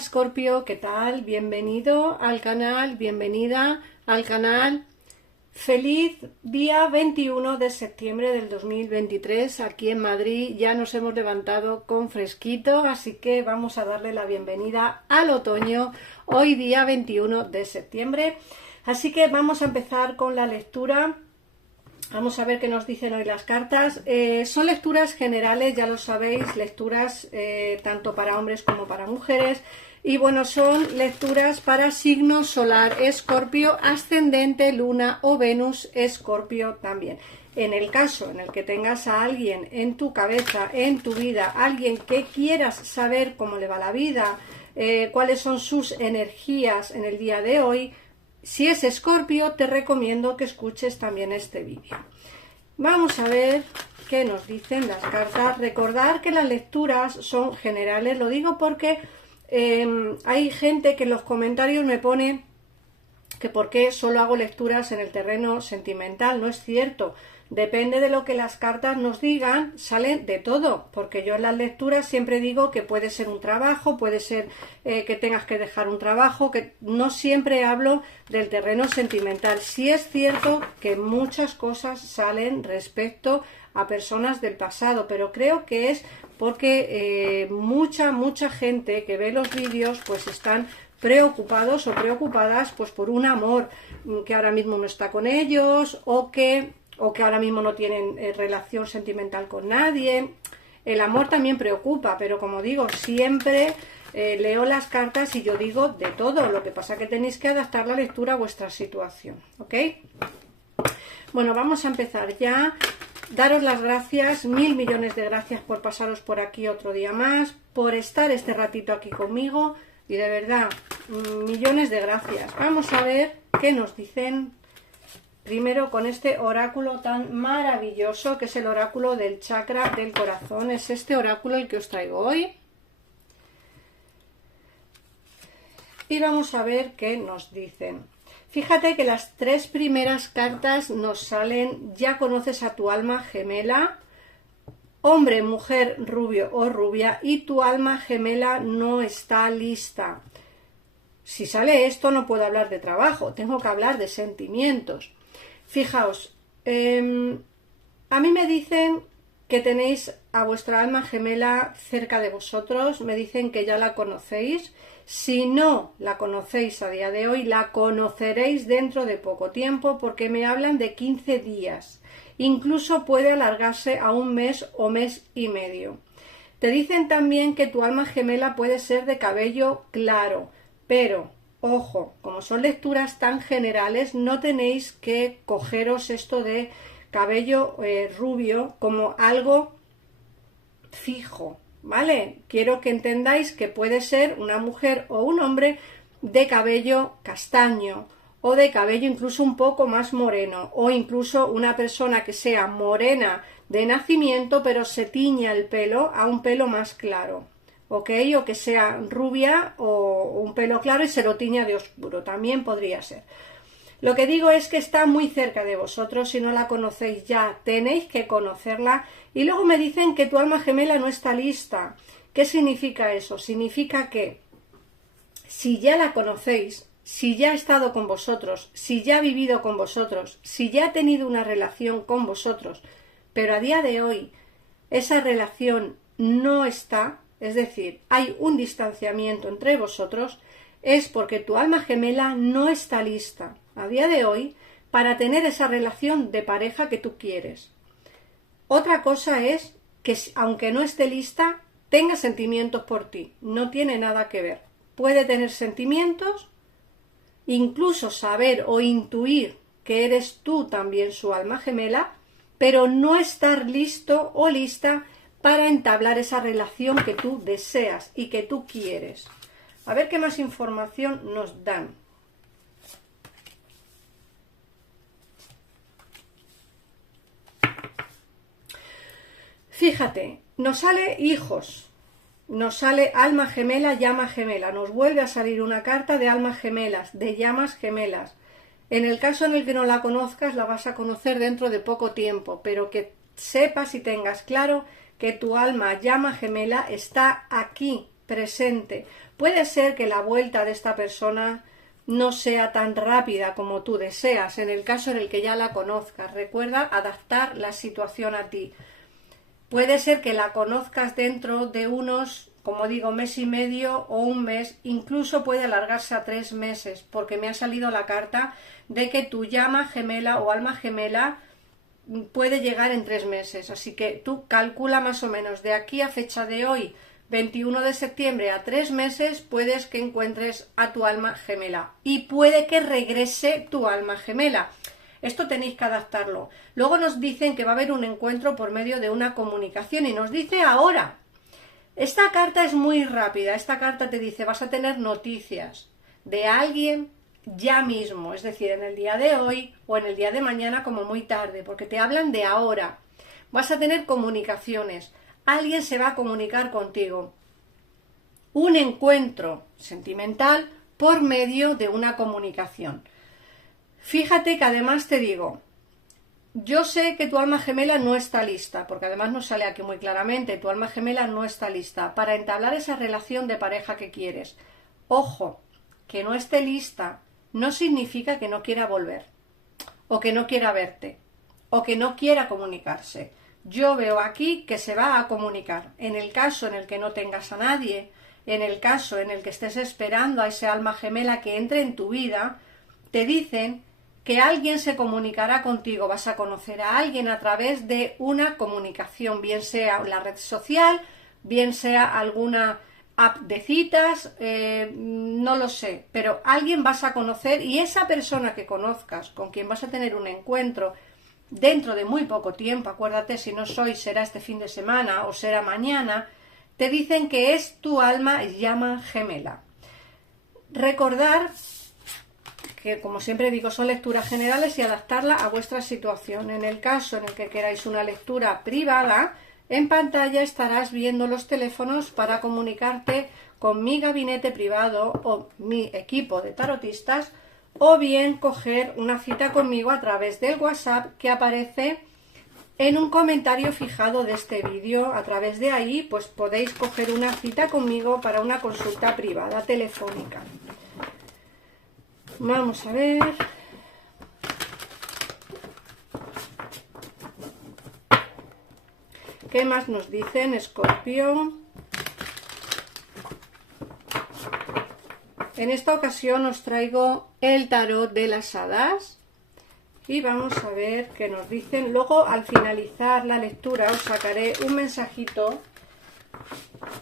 Escorpio, ¿qué tal? Bienvenido al canal, bienvenida al canal. Feliz día 21 de septiembre del 2023. Aquí en Madrid ya nos hemos levantado con fresquito, así que vamos a darle la bienvenida al otoño, hoy día 21 de septiembre. Así que vamos a empezar con la lectura. Vamos a ver qué nos dicen hoy las cartas. Son lecturas generales, ya lo sabéis, lecturas tanto para hombres como para mujeres. Y bueno, son lecturas para signo solar Escorpio, ascendente, luna o Venus Escorpio también. En el caso en el que tengas a alguien en tu cabeza, en tu vida, alguien que quieras saber cómo le va la vida, cuáles son sus energías en el día de hoy, si es Escorpio, te recomiendo que escuches también este vídeo. Vamos a ver qué nos dicen las cartas. Recordar que las lecturas son generales, lo digo porque hay gente que en los comentarios me pone que por qué solo hago lecturas en el terreno sentimental. No es cierto. Depende de lo que las cartas nos digan, salen de todo, porque yo en las lecturas siempre digo que puede ser un trabajo, puede ser que tengas que dejar un trabajo, que no siempre hablo del terreno sentimental. Sí es cierto que muchas cosas salen respecto a personas del pasado, pero creo que es porque mucha gente que ve los vídeos pues están preocupados o preocupadas pues por un amor que ahora mismo no está con ellos o que ahora mismo no tienen relación sentimental con nadie. El amor también preocupa, pero como digo, siempre leo las cartas y yo digo de todo. Lo que pasa es que tenéis que adaptar la lectura a vuestra situación, ¿ok? Bueno, vamos a empezar ya. Daros las gracias, 1000 millones de gracias por pasaros por aquí otro día más, por estar este ratito aquí conmigo y de verdad, millones de gracias. Vamos a ver qué nos dicen. Primero con este oráculo tan maravilloso que es el oráculo del chakra del corazón. Es este oráculo el que os traigo hoy. Y vamos a ver qué nos dicen. Fíjate que las tres primeras cartas nos salen: ya conoces a tu alma gemela, hombre, mujer, rubio o rubia, y tu alma gemela no está lista. Si sale esto no puedo hablar de trabajo, tengo que hablar de sentimientos. Fijaos, a mí me dicen que tenéis a vuestra alma gemela cerca de vosotros, me dicen que ya la conocéis. Si no la conocéis a día de hoy, la conoceréis dentro de poco tiempo porque me hablan de 15 días. Incluso puede alargarse a un mes o mes y medio. Te dicen también que tu alma gemela puede ser de cabello claro, pero ojo, como son lecturas tan generales, no tenéis que cogeros esto de cabello rubio como algo fijo, ¿vale? Quiero que entendáis que puede ser una mujer o un hombre de cabello castaño o de cabello incluso un poco más moreno, o incluso una persona que sea morena de nacimiento pero se tiña el pelo a un pelo más claro. ¿Ok? O que sea rubia o un pelo claro y se lo tiña de oscuro, también podría ser. Lo que digo es que está muy cerca de vosotros, si no la conocéis ya, tenéis que conocerla. Y luego me dicen que tu alma gemela no está lista. ¿Qué significa eso? Significa que si ya la conocéis, si ya ha estado con vosotros, si ya ha vivido con vosotros, si ya ha tenido una relación con vosotros, pero a día de hoy esa relación no está, es decir, hay un distanciamiento entre vosotros, es porque tu alma gemela no está lista a día de hoy para tener esa relación de pareja que tú quieres. Otra cosa es que aunque no esté lista, tenga sentimientos por ti. No tiene nada que ver. Puede tener sentimientos, incluso saber o intuir que eres tú también su alma gemela, pero no estar listo o lista para entablar esa relación que tú deseas y que tú quieres. A ver qué más información nos dan. Fíjate, nos sale hijos, nos sale alma gemela, llama gemela, nos vuelve a salir una carta de almas gemelas, de llamas gemelas. En el caso en el que no la conozcas, la vas a conocer dentro de poco tiempo, pero que sepas y tengas claro que tu alma llama gemela está aquí presente. Puede ser que la vuelta de esta persona no sea tan rápida como tú deseas, en el caso en el que ya la conozcas. Recuerda adaptar la situación a ti. Puede ser que la conozcas dentro de unos, como digo, mes y medio o un mes, incluso puede alargarse a 3 meses, porque me ha salido la carta de que tu llama gemela o alma gemela puede llegar en 3 meses. Así que tú calcula más o menos de aquí a fecha de hoy, 21 de septiembre, a 3 meses, puedes que encuentres a tu alma gemela y puede que regrese tu alma gemela. Esto tenéis que adaptarlo. Luego nos dicen que va a haber un encuentro por medio de una comunicación y nos dice ahora. Esta carta es muy rápida. Esta carta te dice vas a tener noticias de alguien ya mismo, es decir, en el día de hoy o en el día de mañana como muy tarde, porque te hablan de ahora. Vas a tener comunicaciones. Alguien se va a comunicar contigo. Un encuentro sentimental por medio de una comunicación. Fíjate que además te digo, yo sé que tu alma gemela no está lista, porque además nos sale aquí muy claramente, tu alma gemela no está lista para entablar esa relación de pareja que quieres. Ojo, que no esté lista no significa que no quiera volver, o que no quiera verte, o que no quiera comunicarse. Yo veo aquí que se va a comunicar. En el caso en el que no tengas a nadie, en el caso en el que estés esperando a ese alma gemela que entre en tu vida, te dicen que alguien se comunicará contigo, vas a conocer a alguien a través de una comunicación, bien sea la red social, bien sea alguna app de citas, no lo sé, pero alguien vas a conocer y esa persona que conozcas, con quien vas a tener un encuentro dentro de muy poco tiempo, acuérdate, si no soy, será este fin de semana o será mañana, te dicen que es tu alma llama gemela. Recordar que, como siempre digo, son lecturas generales y adaptarla a vuestra situación. En el caso en el que queráis una lectura privada, en pantalla estarás viendo los teléfonos para comunicarte con mi gabinete privado o mi equipo de tarotistas, o bien coger una cita conmigo a través del WhatsApp que aparece en un comentario fijado de este vídeo. A través de ahí pues podéis coger una cita conmigo para una consulta privada telefónica. Vamos a ver. ¿Qué más nos dicen, Escorpio? En esta ocasión os traigo el tarot de las hadas y vamos a ver qué nos dicen. Luego, al finalizar la lectura, os sacaré un mensajito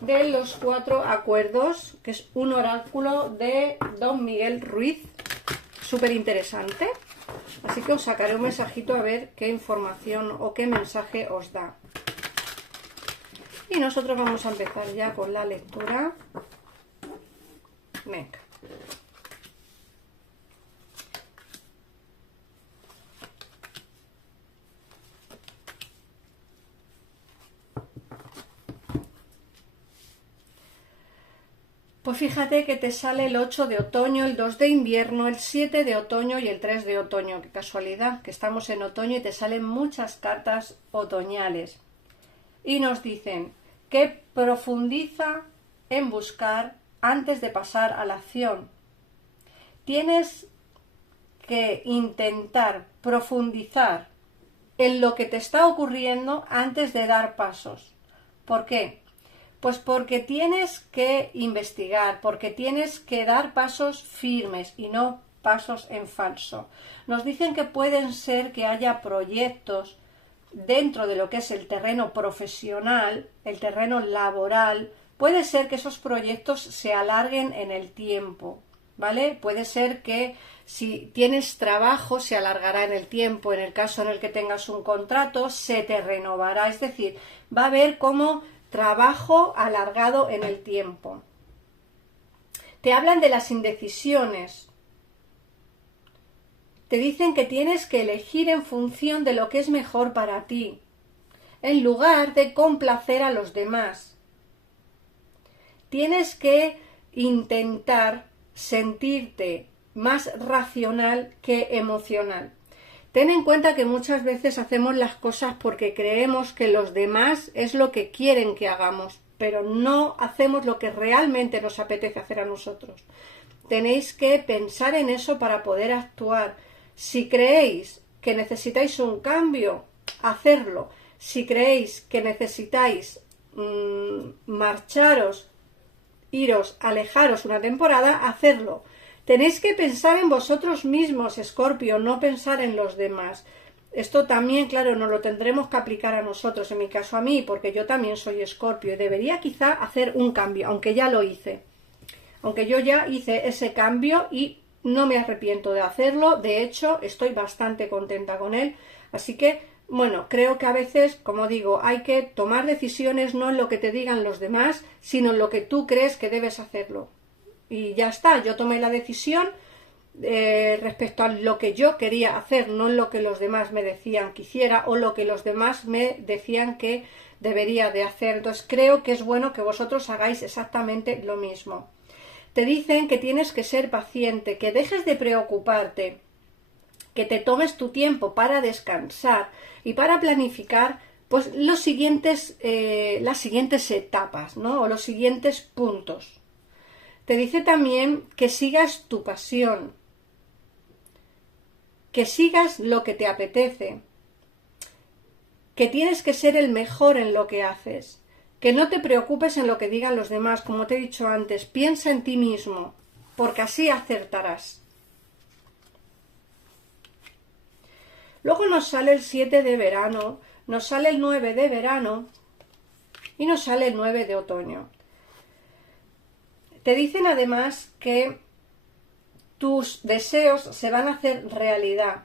de los 4 acuerdos, que es un oráculo de Don Miguel Ruiz, súper interesante. Así que os sacaré un mensajito a ver qué información o qué mensaje os da. Y nosotros vamos a empezar ya con la lectura. Venga. Pues fíjate que te sale el 8 de otoño, el 2 de invierno, el 7 de otoño y el 3 de otoño. Qué casualidad, que estamos en otoño y te salen muchas cartas otoñales. Y nos dicen que profundiza en buscar antes de pasar a la acción. Tienes que intentar profundizar en lo que te está ocurriendo antes de dar pasos. ¿Por qué? Pues porque tienes que investigar, porque tienes que dar pasos firmes y no pasos en falso. Nos dicen que pueden ser que haya proyectos dentro de lo que es el terreno profesional, el terreno laboral. Puede ser que esos proyectos se alarguen en el tiempo, ¿vale? Puede ser que si tienes trabajo se alargará en el tiempo, en el caso en el que tengas un contrato se te renovará, es decir, va a haber como trabajo alargado en el tiempo. Te hablan de las indecisiones. Te dicen que tienes que elegir en función de lo que es mejor para ti, en lugar de complacer a los demás. Tienes que intentar sentirte más racional que emocional. Ten en cuenta que muchas veces hacemos las cosas porque creemos que los demás es lo que quieren que hagamos. pero no hacemos lo que realmente nos apetece hacer a nosotros. Tenéis que pensar en eso para poder actuar. Si creéis que necesitáis un cambio, hacerlo. Si creéis que necesitáis marcharos, iros, alejaros una temporada, hacerlo. Tenéis que pensar en vosotros mismos, Escorpio, no pensar en los demás. Esto también, claro, nos lo tendremos que aplicar a nosotros, en mi caso a mí, porque yo también soy Escorpio y debería quizá hacer un cambio, aunque ya lo hice. Aunque yo ya hice ese cambio y no me arrepiento de hacerlo, de hecho estoy bastante contenta con él, así que bueno, creo que a veces, como digo, hay que tomar decisiones no en lo que te digan los demás, sino en lo que tú crees que debes hacerlo. Y ya está, yo tomé la decisión respecto a lo que yo quería hacer, no en lo que los demás me decían que hiciera o lo que los demás me decían que debería de hacer. Entonces creo que es bueno que vosotros hagáis exactamente lo mismo. Te dicen que tienes que ser paciente, que dejes de preocuparte, que te tomes tu tiempo para descansar y para planificar pues las siguientes etapas, ¿no? O los siguientes puntos. Te dice también que sigas tu pasión, que sigas lo que te apetece, que tienes que ser el mejor en lo que haces, que no te preocupes en lo que digan los demás, como te he dicho antes, piensa en ti mismo, porque así acertarás. Luego nos sale el 7 de verano, nos sale el 9 de verano y nos sale el 9 de otoño. Te dicen además que tus deseos se van a hacer realidad.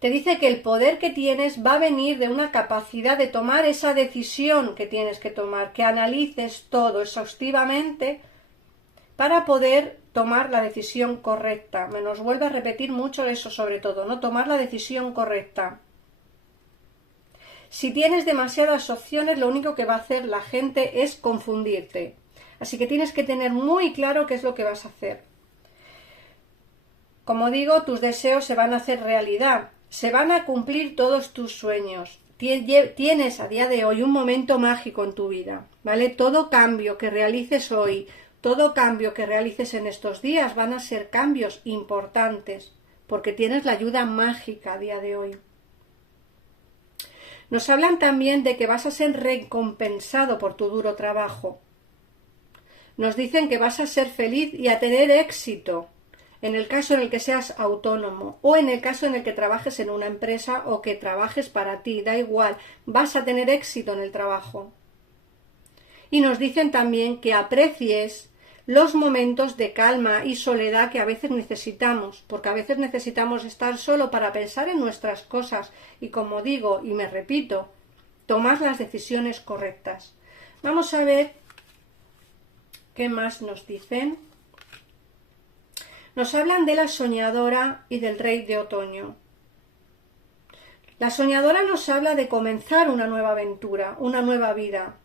Te dice que el poder que tienes va a venir de una capacidad de tomar esa decisión que tienes que tomar, que analices todo exhaustivamente para poder tomar la decisión correcta. Me nos vuelve a repetir mucho eso sobre todo, ¿no? Tomar la decisión correcta. Si tienes demasiadas opciones, lo único que va a hacer la gente es confundirte. Así que tienes que tener muy claro qué es lo que vas a hacer. Como digo, tus deseos se van a hacer realidad. Se van a cumplir todos tus sueños. Tienes a día de hoy un momento mágico en tu vida, ¿vale? Todo cambio que realices hoy, todo cambio que realices en estos días van a ser cambios importantes, porque tienes la ayuda mágica a día de hoy. Nos hablan también de que vas a ser recompensado por tu duro trabajo. Nos dicen que vas a ser feliz y a tener éxito en el caso en el que seas autónomo o en el caso en el que trabajes en una empresa o que trabajes para ti, da igual, vas a tener éxito en el trabajo. Y nos dicen también que aprecies los momentos de calma y soledad que a veces necesitamos, porque a veces necesitamos estar solo para pensar en nuestras cosas y, como digo y me repito, tomar las decisiones correctas. Vamos a ver qué más nos dicen. Nos hablan de la soñadora y del rey de otoño. La soñadora nos habla de comenzar una nueva aventura, una nueva vida,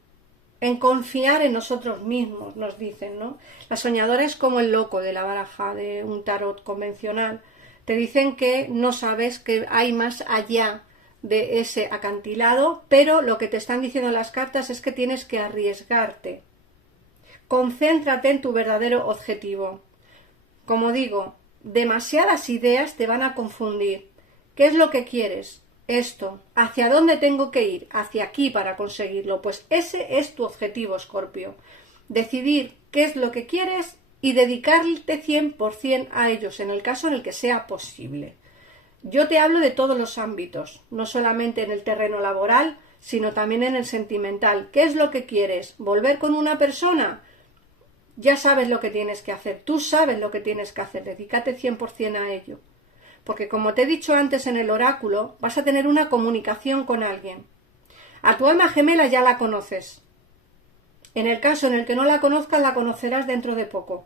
en confiar en nosotros mismos, nos dicen, ¿no? La soñadora es como el loco de la baraja de un tarot convencional. Te dicen que no sabes que hay más allá de ese acantilado, pero lo que te están diciendo las cartas es que tienes que arriesgarte. Concéntrate en tu verdadero objetivo. Como digo, demasiadas ideas te van a confundir. ¿Qué es lo que quieres? Esto. ¿Hacia dónde tengo que ir? Hacia aquí para conseguirlo. Pues ese es tu objetivo, Escorpio. Decidir qué es lo que quieres y dedicarte 100% a ellos, en el caso en el que sea posible. Yo te hablo de todos los ámbitos, no solamente en el terreno laboral, sino también en el sentimental. ¿Qué es lo que quieres? ¿Volver con una persona? Ya sabes lo que tienes que hacer, tú sabes lo que tienes que hacer, dedícate 100% a ello. Porque como te he dicho antes en el oráculo, vas a tener una comunicación con alguien. A tu alma gemela ya la conoces. En el caso en el que no la conozcas, la conocerás dentro de poco.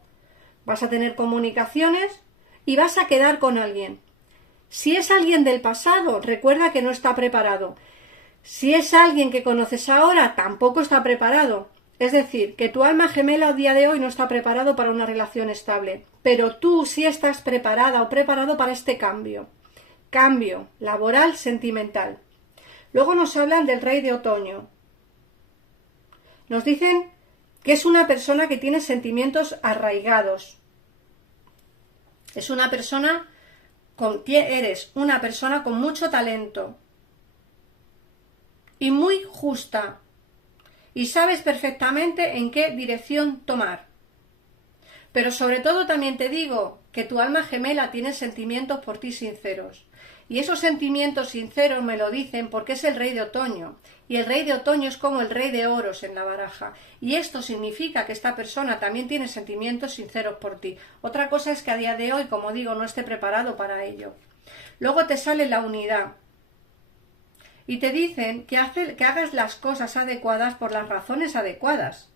Vas a tener comunicaciones y vas a quedar con alguien. Si es alguien del pasado, recuerda que no está preparado. Si es alguien que conoces ahora, tampoco está preparado. Es decir, que tu alma gemela a día de hoy no está preparado para una relación estable, pero tú sí estás preparada o preparado para este cambio. Cambio laboral, sentimental. Luego nos hablan del rey de otoño. Nos dicen que es una persona que tiene sentimientos arraigados. Es una persona eres una persona con mucho talento y muy justa. Y sabes perfectamente en qué dirección tomar. Pero sobre todo también te digo que tu alma gemela tiene sentimientos por ti sinceros. Y esos sentimientos sinceros me lo dicen porque es el rey de otoño. Y el rey de otoño es como el rey de oros en la baraja. Y esto significa que esta persona también tiene sentimientos sinceros por ti. Otra cosa es que a día de hoy, como digo, no esté preparado para ello. Luego te sale la unidad. Y te dicen que hagas las cosas adecuadas por las razones adecuadas.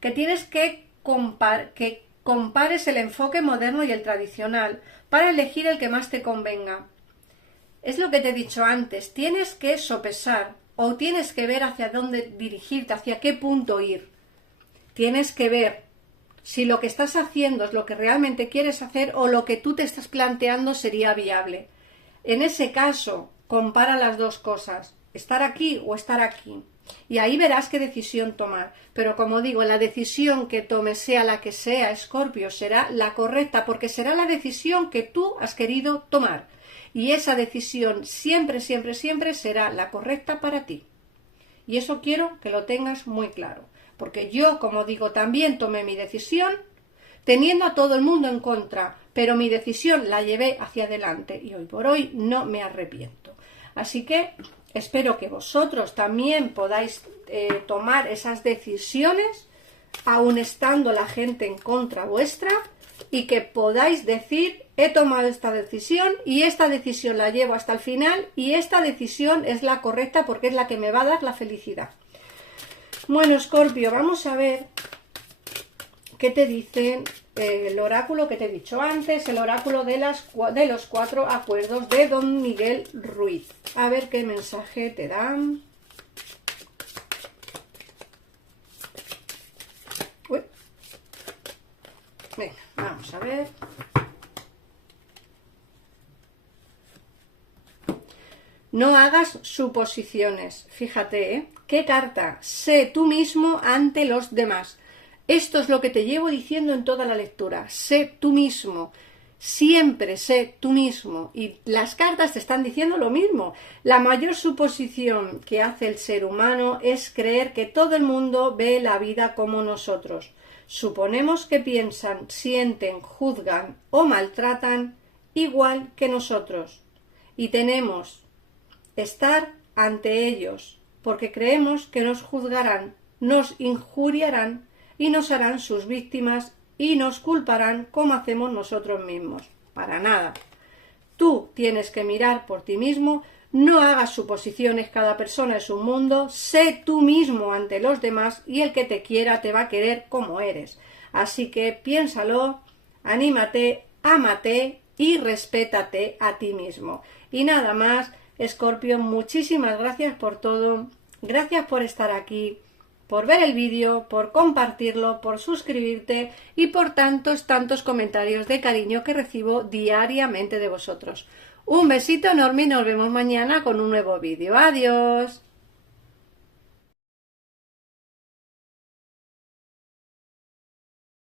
Que tienes que compares el enfoque moderno y el tradicional para elegir el que más te convenga. Es lo que te he dicho antes, tienes que sopesar o tienes que ver hacia dónde dirigirte, hacia qué punto ir. Tienes que ver si lo que estás haciendo es lo que realmente quieres hacer o lo que tú te estás planteando sería viable. En ese caso, compara las dos cosas, estar aquí o estar aquí. Y ahí verás qué decisión tomar. Pero como digo, la decisión que tomes, sea la que sea, Escorpio, será la correcta, porque será la decisión que tú has querido tomar. Y esa decisión siempre, siempre, siempre será la correcta para ti. Y eso quiero que lo tengas muy claro. Porque yo, como digo, también tomé mi decisión, teniendo a todo el mundo en contra, pero mi decisión la llevé hacia adelante y hoy por hoy no me arrepiento. Así que espero que vosotros también podáis tomar esas decisiones, aun estando la gente en contra vuestra, y que podáis decir, he tomado esta decisión y esta decisión la llevo hasta el final y esta decisión es la correcta porque es la que me va a dar la felicidad. Bueno, Escorpio, vamos a ver qué te dicen el oráculo que te he dicho antes, el oráculo de los 4 acuerdos de Don Miguel Ruiz. A ver qué mensaje te dan. Uy. Venga, vamos a ver. No hagas suposiciones. Fíjate, ¿eh? ¿Qué carta? Sé tú mismo ante los demás. Esto es lo que te llevo diciendo en toda la lectura. Sé tú mismo. Siempre sé tú mismo. Y las cartas te están diciendo lo mismo. La mayor suposición que hace el ser humano es creer que todo el mundo ve la vida como nosotros. Suponemos que piensan, sienten, juzgan o maltratan igual que nosotros. Y tenemos estar ante ellos, porque creemos que nos juzgarán, nos injuriarán y nos harán sus víctimas y nos culparán como hacemos nosotros mismos. Para nada. Tú tienes que mirar por ti mismo, no hagas suposiciones, cada persona es un mundo, sé tú mismo ante los demás y el que te quiera te va a querer como eres. Así que piénsalo, anímate, ámate y respétate a ti mismo. Y nada más, Escorpio, muchísimas gracias por todo, gracias por estar aquí, por ver el vídeo, por compartirlo, por suscribirte y por tantos comentarios de cariño que recibo diariamente de vosotros. Un besito enorme y nos vemos mañana con un nuevo vídeo. ¡Adiós!